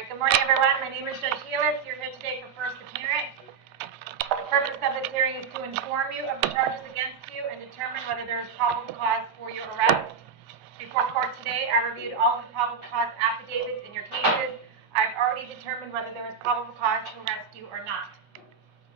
right, good morning, everyone. My name is Judge Healis. You're here today for first appearance. The purpose of this hearing is to inform you of the charges against you and determine whether there is probable cause for your arrest. Before court today, I reviewed all of the probable cause affidavits in your cases. I've already determined whether there is probable cause to arrest you or not.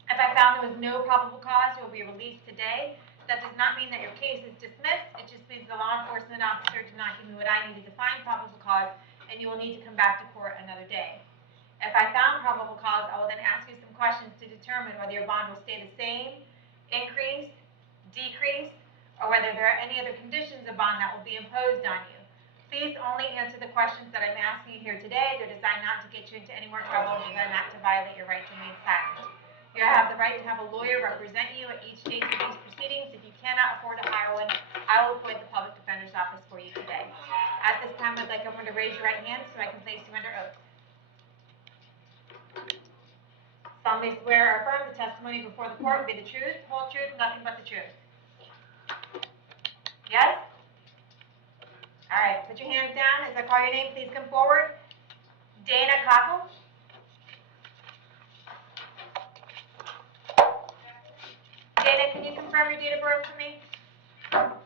If I found there was no probable cause, you will be released today. That does not mean that your case is dismissed. It just means the law enforcement officer did not give me what I needed to find probable cause, and you will need to come back to court another day. If I found probable cause, I will then ask you some questions to determine whether your bond will stay the same, increase, decrease, or whether there are any other conditions of bond that will be imposed on you. Please only answer the questions that I'm asking you here today. They're designed not to get you into any more trouble, and not to violate your right to remain silent. You have the right to have a lawyer represent you at each stage of these proceedings. If you cannot afford to hire one, I will appoint the public defender's office for you today. At this time, I'd like everyone to raise your right hand so I can place you under oath. Solemnly swear or affirm the testimony before the court will be the truth, whole truth, nothing but the truth. Yes? All right, put your hands down. As I call your name, please come forward. Dana Cockle. Dana, can you confirm your date of birth for me?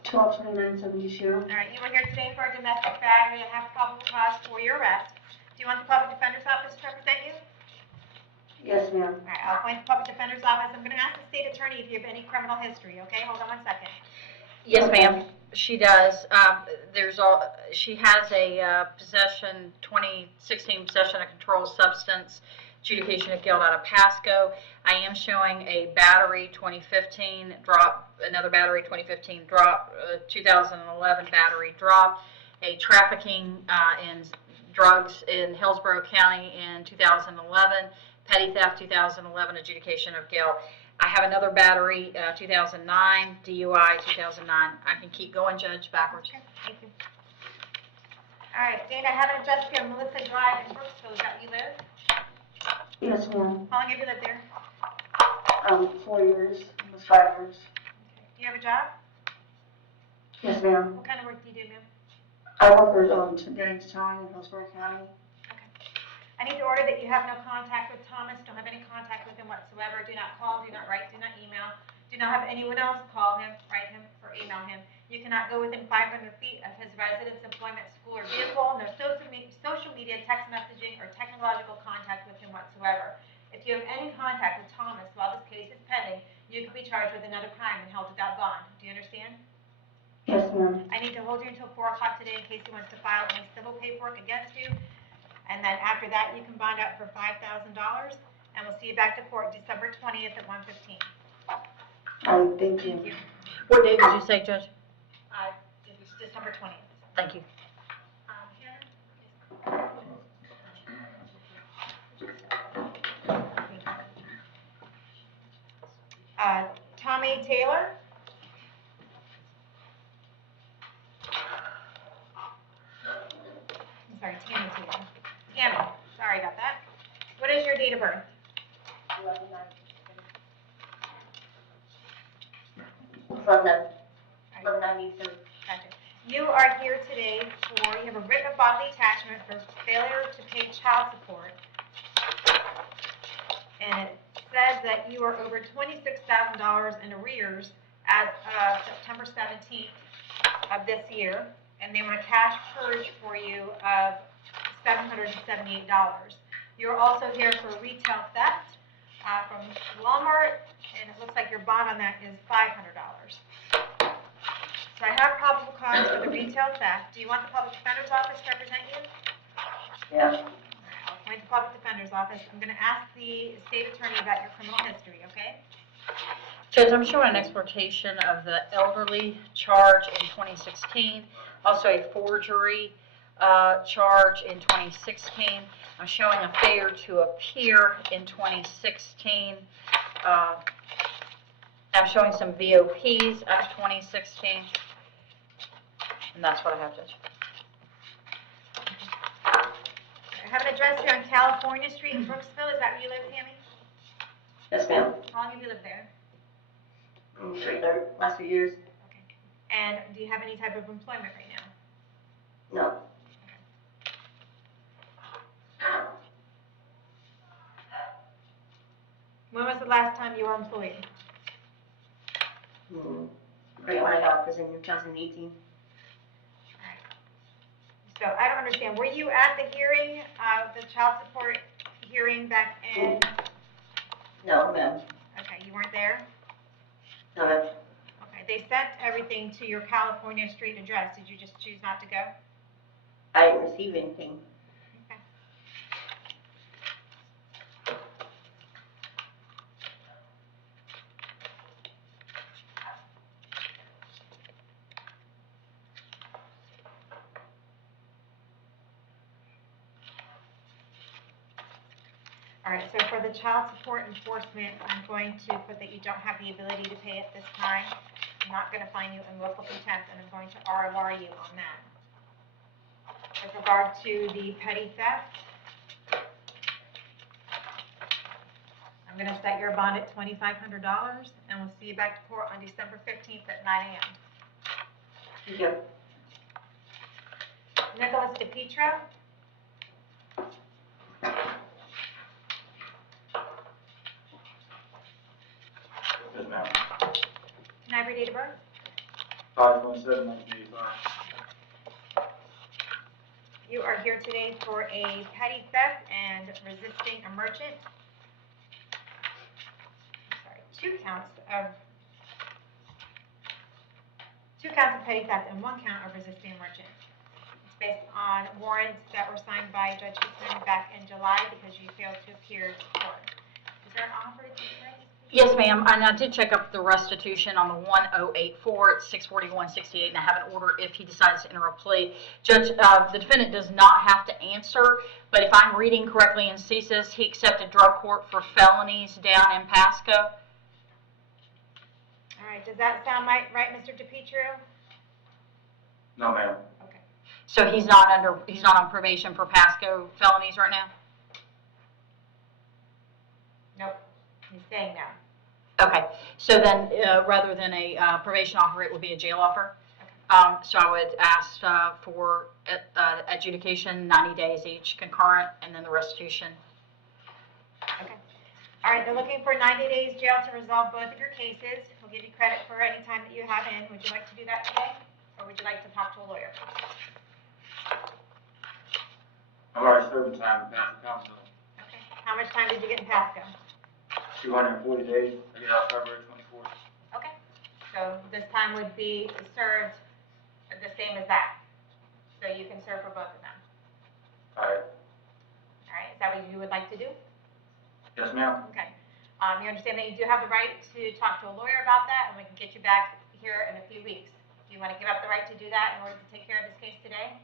12/29/72. All right, you were here today for a domestic battery and have probable cause for your arrest. Do you want the public defender's office to represent you? Yes, ma'am. All right, I'll appoint the public defender's office. I'm going to ask the state attorney if you have any criminal history, okay? Hold on one second. Yes, ma'am. She does. She has a 2016 possession of controlled substance, adjudication of guilt out of Pasco. I am showing a battery 2015 drop, another battery 2015 drop, 2011 battery drop, a trafficking in drugs in Hillsborough County in 2011, petty theft 2011, adjudication of guilt. I have another battery, 2009, DUI 2009. I can keep going, Judge, backwards. Okay, thank you. All right, Dana, I have an address here, Melissa Drive in Brooksville. Is that where you live? Yes, ma'am. How long have you lived there? 4 years, almost 5 years. Okay. Do you have a job? Yes, ma'am. What kind of work do you do, ma'am? I work for Jamestown in Hillsborough County. Okay. I need to order that you have no contact with Thomas. Don't have any contact with him whatsoever. Do not call, do not write, do not email. Do not have anyone else call him, write him, or email him. You cannot go within 500 feet of his residence, employment, school, or vehicle. No social media, text messaging, or technological contact with him whatsoever. If you have any contact with Thomas while this case is pending, you could be charged with another crime and held without bond. Do you understand? Yes, ma'am. I need to hold you until 4 o'clock today in case he wants to file any civil paperwork against you. And then after that, you can bond out for $5,000, and we'll see you back to court December 20th at 1:15. All right, thank you. Thank you. What date did you say, Judge? It was December 20th. Thank you. Tommy Taylor. I'm sorry, Tammy Taylor. Tammy, sorry about that. What is your date of birth? 11/93. Gotcha. You are here today for, you have a written of bodily attachment for failure to pay child support. And it says that you are over $26,000 in arrears as of September 17th of this year. And they want a cash purge for you of $778. You're also here for retail theft from Walmart, and it looks like your bond on that is $500. So I have probable cause for the retail theft. Do you want the public defender's office to represent you? Yeah. I'll appoint the public defender's office. I'm going to ask the state attorney about your criminal history, okay? Judge, I'm showing an exploitation of the elderly charge in 2016, also a forgery charge in 2016. I'm showing a failure to appear in 2016. I'm showing some VOPs of 2016. And that's what I have, Judge. I have an address here on California Street in Brooksville. Is that where you live, Tammy? Yes, ma'am. How long have you lived there? Last few years. Okay. And do you have any type of employment right now? No. you were employed? Right when I got out of prison in 2018. So I don't understand, were you at the hearing, the child support hearing back in, No, ma'am. okay, you weren't there? No, ma'am. Okay, they sent everything to your California street address, did you just choose not to go? I didn't receive anything. Okay. All right, so for the child support enforcement, I'm going to put that you don't have the ability to pay at this time. I'm not going to fine you in willful contempt, and I'm going to ROR you on that. With regard to the petty theft, I'm going to set your bond at $2,500, and we'll see you back to court on December 15th at 9 a.m. Thank you. Nicholas DePietro, Yes, ma'am. can I have your date of birth? 5/27/1985. You are here today for a petty theft and resisting a merchant. Sorry, two counts of petty theft and 1 count of resisting a merchant. It's based on warrants that were signed by Judge Eastman back in July because you failed to appear to court. Is there an offer to take place? Yes, ma'am, and I did check up the restitution on the 1084, it's 641.68, and I have an order if he decides to enter a plea. Judge, the defendant does not have to answer, but if I'm reading correctly in CSIS, he accepted drug court for felonies down in Pasco. All right, does that sound right, Mr. DePietro? No, ma'am. Okay. So he's not on probation for Pasco felonies right now? Nope, he's saying no. Okay, so then rather than a probation offer, it would be a jail offer. So I would ask for adjudication, 90 days each, concurrent, and then the restitution. Okay. All right, they're looking for 90 days jail to resolve both of your cases. We'll give you credit for any time that you have in. Would you like to do that today? Or would you like to talk to a lawyer? I've already served the time in Pasco Council. Okay. How much time did you get in Pasco? 240 days. I get out February 24th. Okay. So this time would be served the same as that. So you can serve for both of them. All right. All right. Is that what you would like to do? Yes, ma'am. Okay. You understand that you do have the right to talk to a lawyer about that, and we can get you back here in a few weeks. Do you want to give up the right to do that in order to take care of this case today?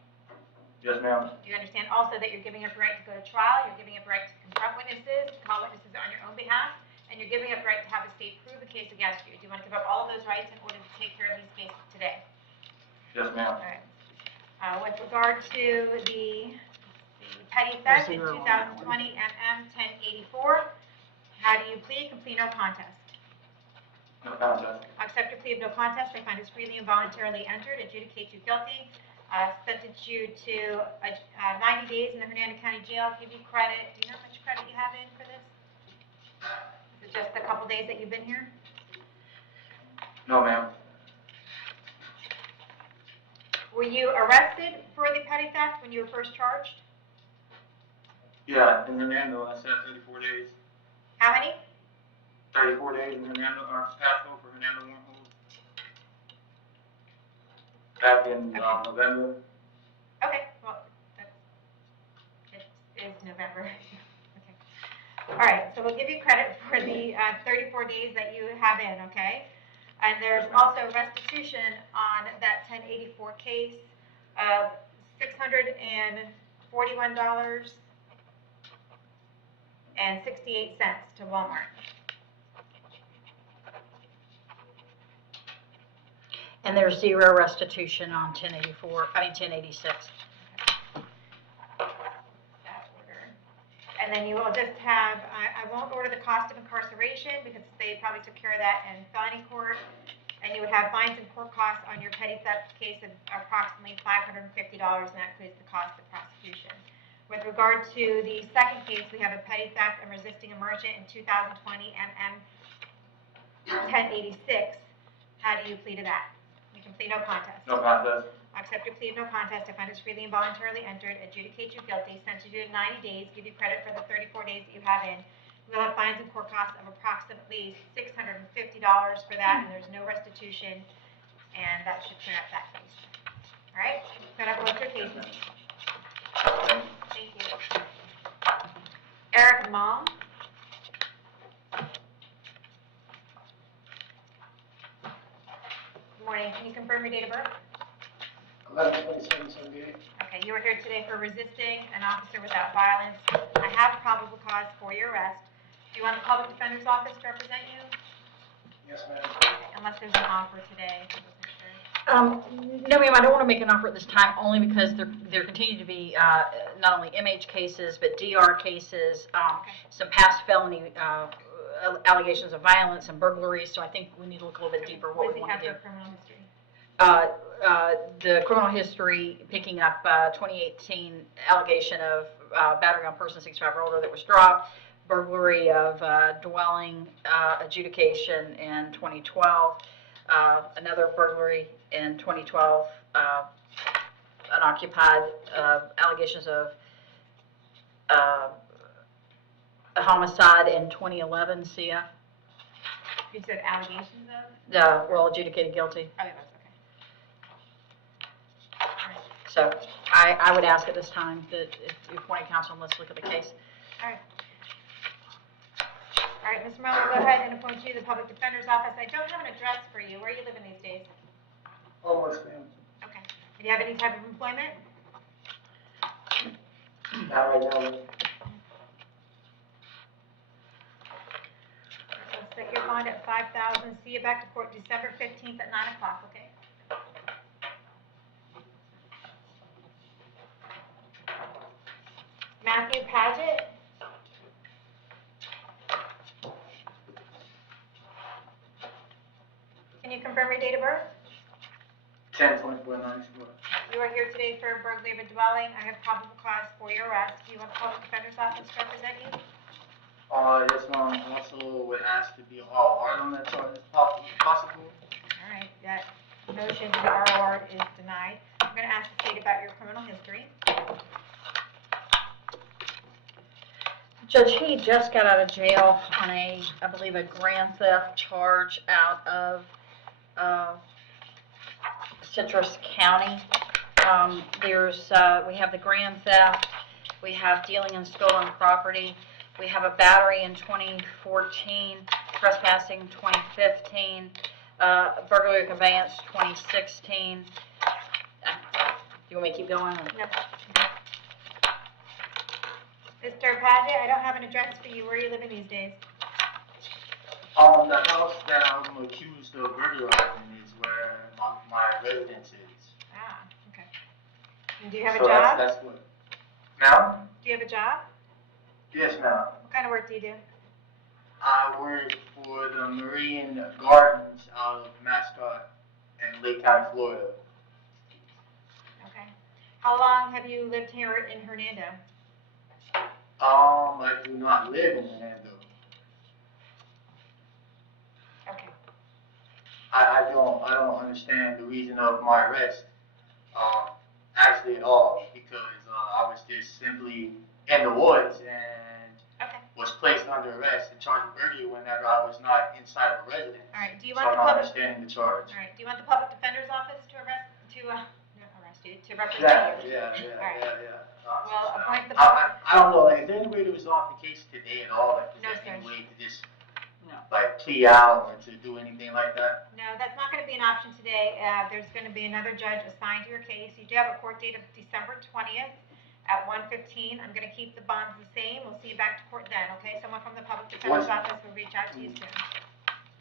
Yes, ma'am. Do you understand also that you're giving up the right to go to trial, you're giving up the right to confront witnesses, call witnesses on your own behalf, and you're giving up the right to have the state prove the case against you? Do you want to give up all of those rights in order to take care of these cases today? Yes, ma'am. All right. With regard to the petty theft in 2020 MM 1084, how do you plead? Complete no contest. No contest. Accept your plea of no contest. I find it's freely and voluntarily entered, adjudicate you guilty, sentence you to 90 days in the Hernando County Jail, give you credit. Do you know how much credit you have in for this? Is it just a couple days that you've been here? No, ma'am. Were you arrested for the petty theft when you were first charged? Yeah, in Hernando, I sat 34 days. How many? 34 days in Hernando, or Pasco for Hernando Warhol. Back in November. Okay, well, it is November. Okay. All right, so we'll give you credit for the 34 days that you have in, okay? And there's also restitution on that 1084 case of $641.68 to Walmart. And there's zero restitution on 1086. That order. And then you will just have, I won't order the cost of incarceration because they probably took care of that in felony court. And you would have fines and court costs on your petty theft case of approximately $550, and that includes the cost of prosecution. With regard to the second case, we have a petty theft and resisting a merchant in 2020 MM 1086, how do you plead to that? You can plead no contest. No contest. Accept your plea of no contest, I find it's freely and voluntarily entered, adjudicate you guilty, sentence you to 90 days, give you credit for the 34 days that you have in. You will have fines and court costs of approximately $650 for that, and there's no restitution, and that should clear up that case. All right, clear up both your cases. Thank you. Eric Mom. Good morning, can you confirm your date of birth? 11/27/78. Okay, you are here today for resisting an officer without violence. I have probable cause for your arrest. Do you want the public defender's office to represent you? Yes, ma'am. Unless there's an offer today. I wasn't sure. No, ma'am, I don't want to make an offer at this time, only because there continue to be not only MH cases, but DR cases, some past felony allegations of violence and burglaries, so I think we need to look a little bit deeper what we want to do. What does he have for criminal history? The criminal history, picking up 2018 allegation of battery on person 65 or older that was dropped, burglary of dwelling adjudication in 2012, another burglary in 2012, unoccupied, allegations of a homicide in 2011, Sia. You said allegations of? We're all adjudicated guilty. Okay, that's okay. All right. So I would ask at this time that if you appoint counsel, let's look at the case. All right. All right, Mr. Moe, we'll go ahead and appoint you to the public defender's office. I don't have an address for you. Where are you living these days? Almost, ma'am. Okay. Do you have any type of employment? Not right now. So set your bond at $5,000. See you back to court December 15th at 9 o'clock, okay? Matthew Paget. Can you confirm your date of birth? 10/24/94. You are here today for a burglary of a dwelling. I have probable cause for your arrest. Do you want the public defender's office to represent you? Yes, ma'am. Also would ask to be all hard on that charge if possible. All right, that motion to the ROR is denied. I'm going to ask the state about your criminal history. Judge, he just got out of jail on I believe, a grand theft charge out of Citrus County. We have the grand theft, we have dealing in stolen property, we have a battery in 2014, trespassing in 2015, burglary conveyance 2016. Do you want me to keep going? No. Mr. Paget, I don't have an address for you. Where are you living these days? The house that I'm accused of burglarizing is where my residence is. Ah, okay. And do you have a So job? that's what. Ma'am? Do you have a job? Yes, ma'am. What kind of work do you do? I work for the Marine Gardens out of Mascot in Lake County, Florida. Okay. How long have you lived here in Hernando? I do not live in Hernando. Okay. I don't understand the reason of my arrest, actually at all, because I was just simply in the woods and Okay. was placed under arrest and charged with burglary whenever I was not inside of a residence. All right. Do you So want I'm the not public? understanding the charge. All right. Do you want the public defender's office to arrest you to represent you? Yeah. Well, appoint the public. I don't know, like, is there any way to resolve the case today at all? Like, is No, there any sir. way to just, No. like, plea out or to do anything like that? No, that's not going to be an option today. There's going to be another judge assigned to your case. You do have a court date of December 20th at 1:15. I'm going to keep the bonds the same. We'll see you back to court then, okay? Someone from the public defender's office will reach out to you soon.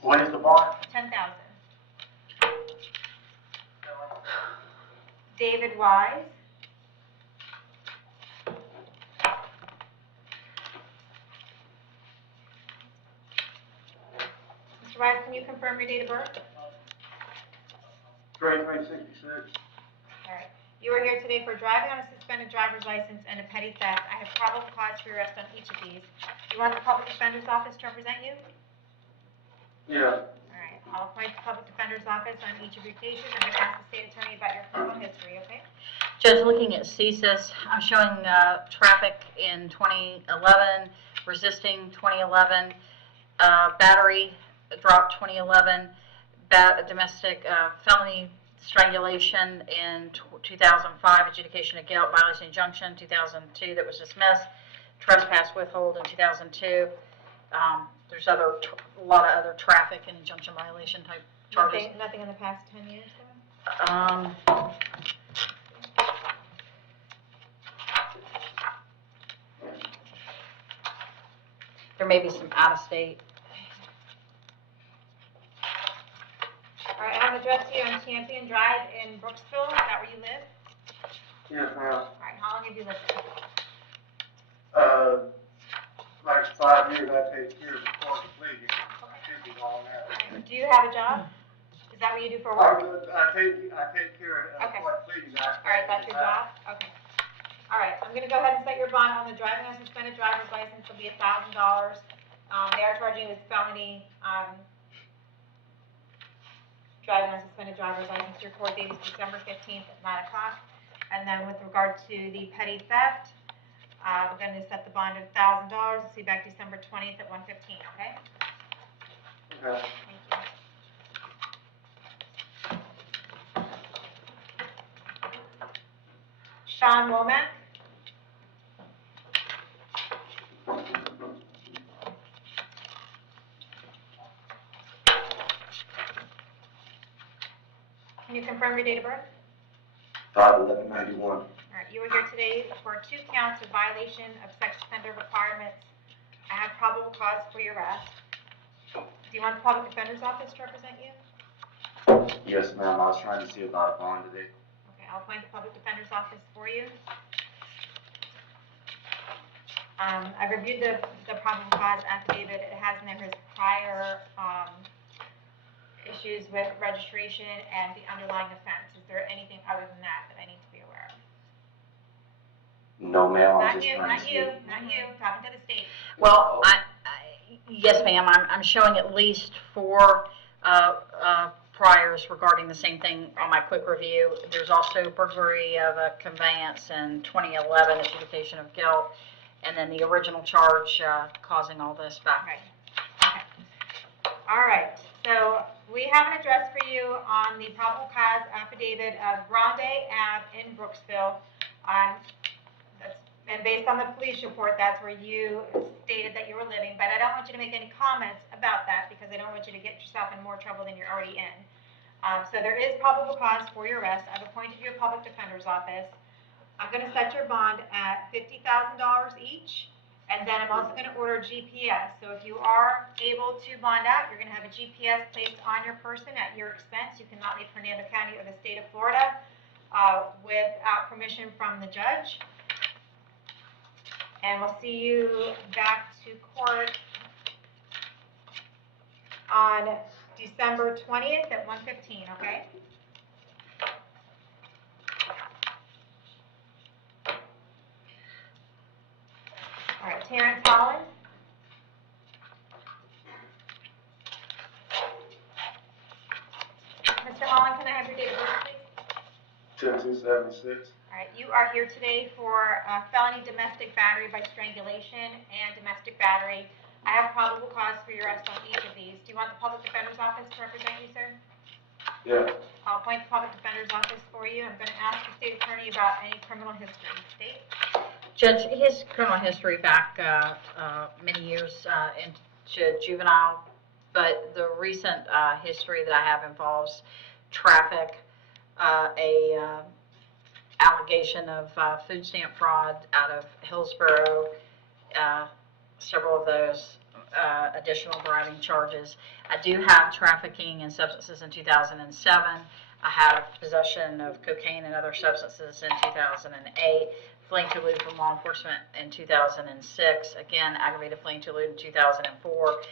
What is the bond? 10,000. David Wise. Mr. Wise, can you confirm your date of birth? 20/20/66. All right. You are here today for driving on a suspended driver's license and a petty theft. I have probable cause for your arrest on each of these. Do you want the public defender's office to represent you? Yeah. All right, I'll appoint the public defender's office on each of your cases. I'm gonna ask the state attorney about your criminal history, okay? Judge, looking at CSIS, I'm showing traffic in 2011, resisting 2011, battery dropped 2011, domestic felony strangulation in 2005, adjudication of guilt, violation injunction 2002 that was dismissed, trespass withhold in 2002. There's a lot of other traffic and injunction violation type charges. Nothing in the past 10 years, Um, there may be some out of state. All right, I have an address here on Champion Drive in Brooksville. Is that where you live? Yes, ma'am. All right, how long have you lived there? Like 5 years, I take care of the court completely. I should be on that. All right, do you have a job? Is that what you do for work? I take care of the Okay. court completely. All right, that's your job? Okay. All right, I'm gonna go ahead and set your bond on the driving on suspended driver's license will be $1,000. They are charging you with felony, driving on suspended driver's license. Your court date is December 15th at 9 o'clock. And then with regard to the petty theft, we're gonna set the bond at $1,000. We'll see you back December 20th at 1:15, okay? Okay. Thank you. Sean Womack. Can you confirm your date of birth? 5/11/91. All right, you are here today for 2 counts of violation of sex offender requirements. I have probable cause for your arrest. Do you want the public defender's office to represent you? Yes, ma'am. I was trying to see about a bond today. Okay, I'll appoint the public defender's office for you. I reviewed the probable cause affidavit. It has in there his prior, issues with registration and the underlying offense. Is there anything other than that that I need to be aware of? No, ma'am. I'm Not just you, trying not to see. you, not you, talking to the state. Well, yes, ma'am, I'm showing at least 4 priors regarding the same thing on my quick review. There's also burglary of a conveyance in 2011, adjudication of guilt, and then the original charge causing all this back. Right. Okay. All right, so we have an address for you on the probable cause affidavit of Grande Ave in Brooksville. And based on the police report, that's where you stated that you were living, but I don't want you to make any comments about that because I don't want you to get yourself in more trouble than you're already in. So there is probable cause for your arrest. I've appointed you a public defender's office. I'm gonna set your bond at $50,000 each, and then I'm also gonna order GPS. So if you are able to bond out, you're gonna have a GPS placed on your person at your expense. You cannot leave Hernando County or the state of Florida without permission from the judge. And we'll see you back to court on December 20th at 1:15, okay? All right, Terrence Holland. Mr. Holland, can I have your date of birth, please? 10/2/76. All right, you are here today for felony domestic battery by strangulation and domestic battery. I have probable cause for your arrest on each of these. Do you want the public defender's office to represent you, sir? Yeah. I'll appoint the public defender's office for you. I'm going to ask the state attorney about any criminal history. State? Judge, his criminal history back many years into juvenile, but the recent history that I have involves traffic, allegation of food stamp fraud out of Hillsborough, several of those additional driving charges. I do have trafficking in substances in 2007. I have possession of cocaine and other substances in 2008, fleeing to elude from law enforcement in 2006, again, aggravated fleeing to elude in 2004.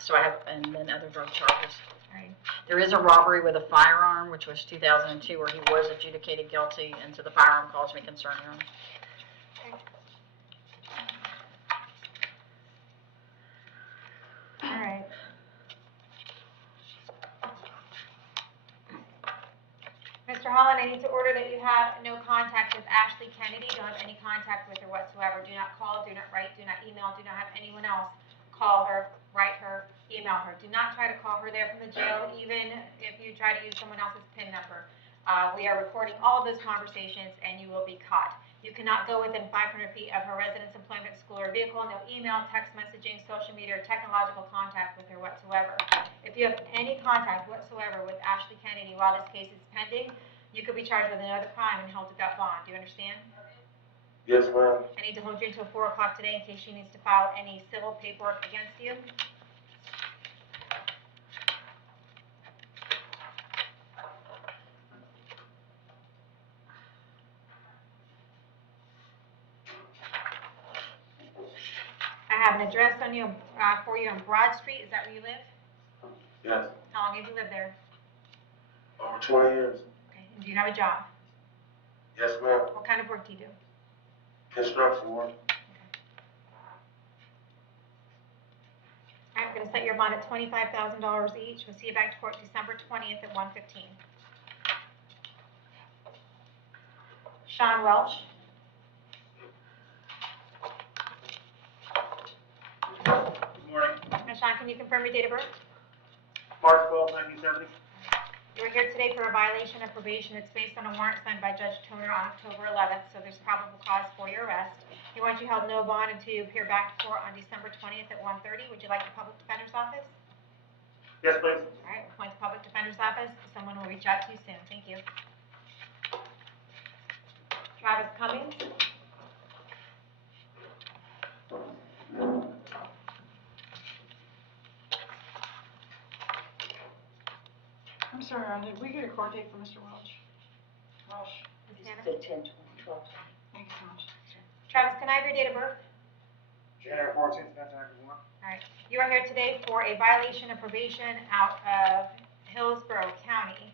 So I have, and then other drug charges. All right. There is a robbery with a firearm, which was 2002, where he was adjudicated guilty, and so the firearm caused me concern, Your Honor. All right. Mr. Holland, I need to order that you have no contact with Ashley Kennedy. Don't have any contact with her whatsoever. Do not call, do not write, do not email, do not have anyone else call her, write her, email her. Do not try to call her there from the jail, even if you try to use someone else's PIN number. We are recording all of those conversations, and you will be caught. You cannot go within 500 feet of her residence, employment, school, or vehicle. No email, text messaging, social media, or technological contact with her whatsoever. If you have any contact whatsoever with Ashley Kennedy while this case is pending, you could be charged with another crime and held without bond. Do you understand? Yes, ma'am. I need to hold you until 4 o'clock today in case she needs to file any civil paperwork against you. I have an address on you, for you on Broad Street. Is that where you live? Yes. How long have you lived there? Over 20 years. Okay. And do you have a job? Yes, ma'am. What kind of work do you do? Construction work. All right, I'm going to set your bond at $25,000 each. We'll see you back to court December 20th at 1:15. Sean Welch. Good morning. And Sean, can you confirm your date of birth? March 12, 1970. You're here today for a violation of probation. It's based on a warrant signed by Judge Toner on October 11th, so there's probable cause for your arrest. He wants you held no bond until you appear back to court on December 20th at 1:30. Would you like the public defender's office? Yes, please. All right, we'll point the public defender's office. Someone will reach out to you soon. Thank you. Travis Cummings. I'm sorry, did we get a court date for Mr. Welch? Welsh, Ms. Hannah? The 10, 12. thank you so much. Travis, can I have your date of birth? January 14th, 1991. All right. You are here today for a violation of probation out of Hillsborough County.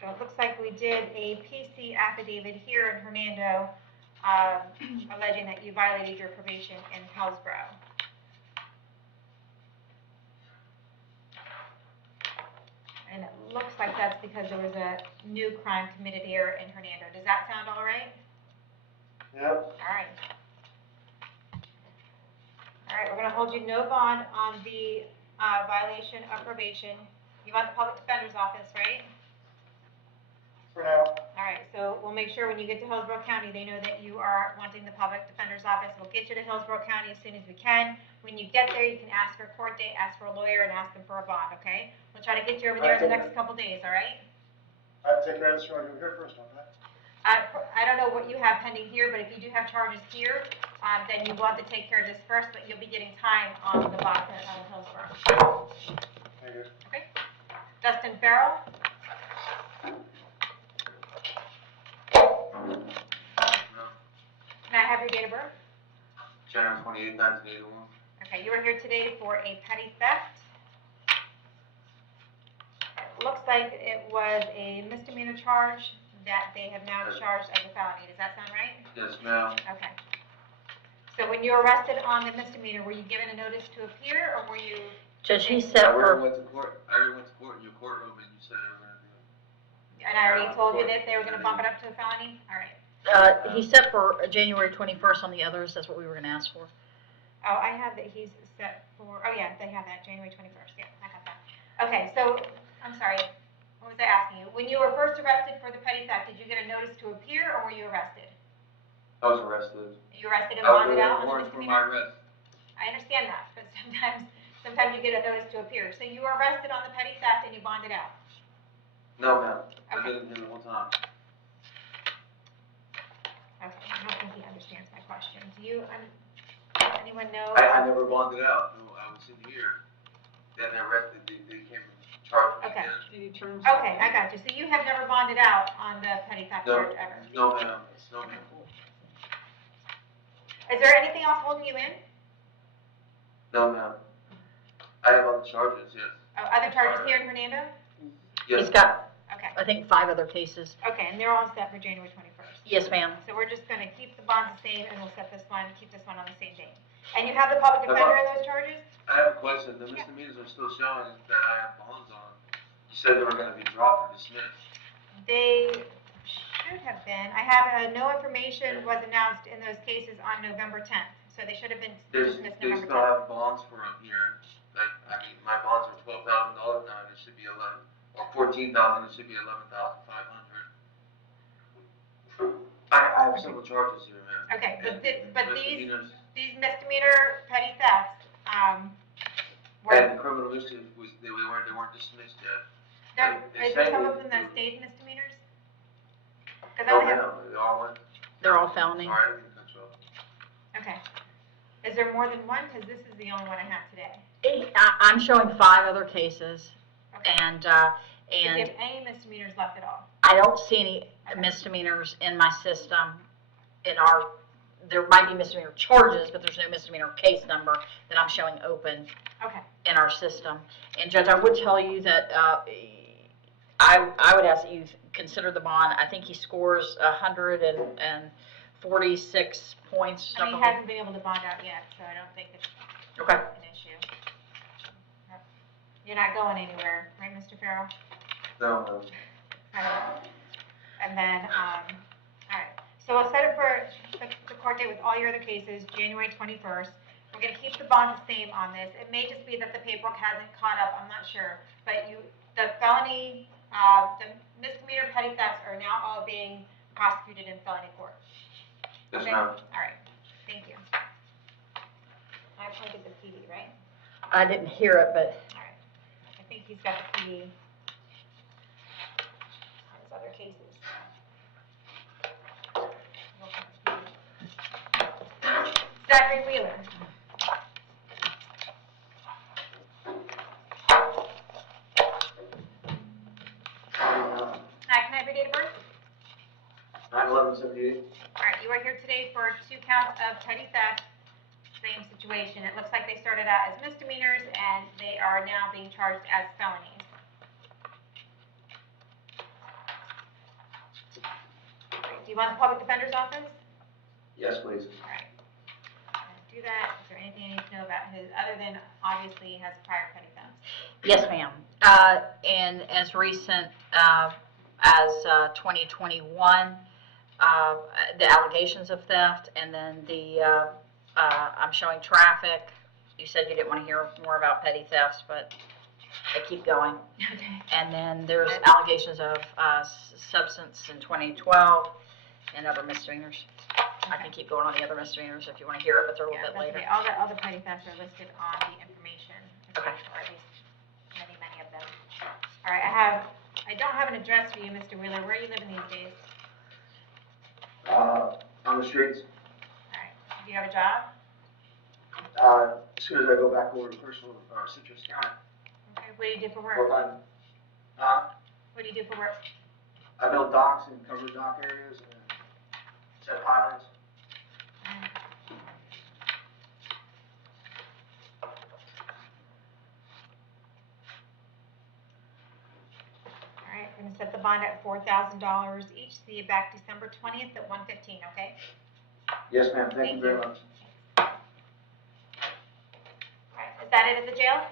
So it looks like we did a PC affidavit here in Hernando alleging that you violated your probation in Hillsborough. And it looks like that's because there was a new crime committed here in Hernando. Does that sound all right? Yep. All right. All right, we're going to hold you no bond on the violation of probation. You want the public defender's office, right? For now. All right, so we'll make sure when you get to Hillsborough County, they know that you are wanting the public defender's office. We'll get you to Hillsborough County as soon as we can. When you get there, you can ask for a court date, ask for a lawyer, and ask them for a bond, okay? We'll try to get you over there in the next couple days, all right? I have to take care of this one over here first, don't I? I don't know what you have pending here, but if you do have charges here, then you will have to take care of this first, but you'll be getting time on the bond of Hillsborough. Thank you. Okay? Dustin Farrell? Can I have your date of birth? January 28, 1981. Okay, you are here today for a petty theft. It looks like it was a misdemeanor charge that they have now charged as a felony. Does that sound right? Yes, ma'am. Okay. So when you were arrested on the misdemeanor, were you given a notice to appear, or were you? Judge, he set I already for, went to court. I already went to court in your courtroom, and you said they were going to do it. And I already told you that they were going to bump it up to a felony? All right. he set for January 21st on the others, that's what we were gonna ask for. Oh, I have that he's set for, oh yeah, they have that, January 21st, yeah, I got that. Okay, so, I'm sorry, what was I asking you? When you were first arrested for the petty theft, did you get a notice to appear, or were you arrested? I was arrested. You arrested and I was bonded out on the warrant for misdemeanor? my arrest. I understand that, but sometimes you get a notice to appear. So you were arrested on the petty theft and you bonded out? No, ma'am. I've Okay. been here the whole time. Okay, I don't think he understands my question. Do you, anyone know? I never bonded out. No, I was in here. Then they arrested. They came and charged me Okay. again. Did he turn? Okay, I got you. So you have never bonded out on the petty theft No, charge ever? no, ma'am. No, ma'am. Is there anything else holding you in? No, ma'am. I have other charges, yes. Oh, other charges here in Hernando? Yes. He's got, Okay. I think 5 other cases. Okay, and they're all set for January 21st. Yes, ma'am. So we're just gonna keep the bonds the same, and we'll set this one, keep this one on the same date. And you have the public defender in those charges? I have a question, the misdemeanors are still showing that I have bonds on. You said they were gonna be dropped or dismissed. They should have been. I have, no information was announced in those cases on November 10th, so they should have been dismissed They November still 10th. have bonds for them here, like, I mean, my bonds are $12,000 now, and it should be 11, or 14,000, it should be 11,500. I have several charges here, man. Okay, but these Misdemeanors. misdemeanor petty thefts, were, And the criminal mischief was, they weren't dismissed yet. is there some of them that stayed misdemeanors? Because I Oh, only have, no, they all went, They're all felony. sorry, I didn't cut you off. okay. Is there more than one? Because this is the only one I have today. I'm showing 5 other cases, Okay. and Do you have any misdemeanors left at all? I don't see any misdemeanors in my system. There might be misdemeanor charges, but there's no misdemeanor case number that I'm showing open Okay. in our system. And Judge, I would tell you that I would ask that you consider the bond. I think he scores 146 points. I mean, he hasn't been able to bond out yet, so I don't think it's Okay. an issue. You're not going anywhere, right, Mr. Farrell? No, Right. And then, all right, so I'll set it for the court date with all your other cases, January 21st. We're gonna keep the bond the same on this. It may just be that the paperwork hasn't caught up, I'm not sure. But the felony, the misdemeanor petty thefts are now all being prosecuted in felony court. yes, Okay? ma'am. All right, thank you. I appointed the PD, right? I didn't hear it, but All right, I think he's got the PD on his other cases. Zachary Wheeler. Hi, can I have your date of birth? 9/11/78. All right, you are here today for 2 counts of petty theft, same situation. It looks like they started out as misdemeanors and they are now being charged as felonies. Do you want the public defender's office? Yes, please. All right. Do that. Is there anything I need to know about his, other than obviously he has prior petty thefts? yes, ma'am. And as recent as 2021, the allegations of theft, and then I'm showing traffic. You said you didn't want to hear more about petty thefts, but they keep going. Okay. And then there's allegations of substance in 2012 and other misdemeanors. I can keep going on the other misdemeanors if you want to hear it, but they're a Yeah, little bit that's later. okay. All the petty thefts are listed on the information, Okay. or at least many of them. All right, I don't have an address for you, Mr. Wheeler. Where are you living these days? On the streets, All right, do you have a job? as soon as I go back over to personal, Citrus County. Okay, what do you do for What work? time? What do you do for work? I build docks and cover dock areas and set pilings. All right, I'm gonna set the bond at $4,000 each. See you back December 20th at 1:15, okay? Yes, ma'am, thank you very much. All right, is that it at the jail?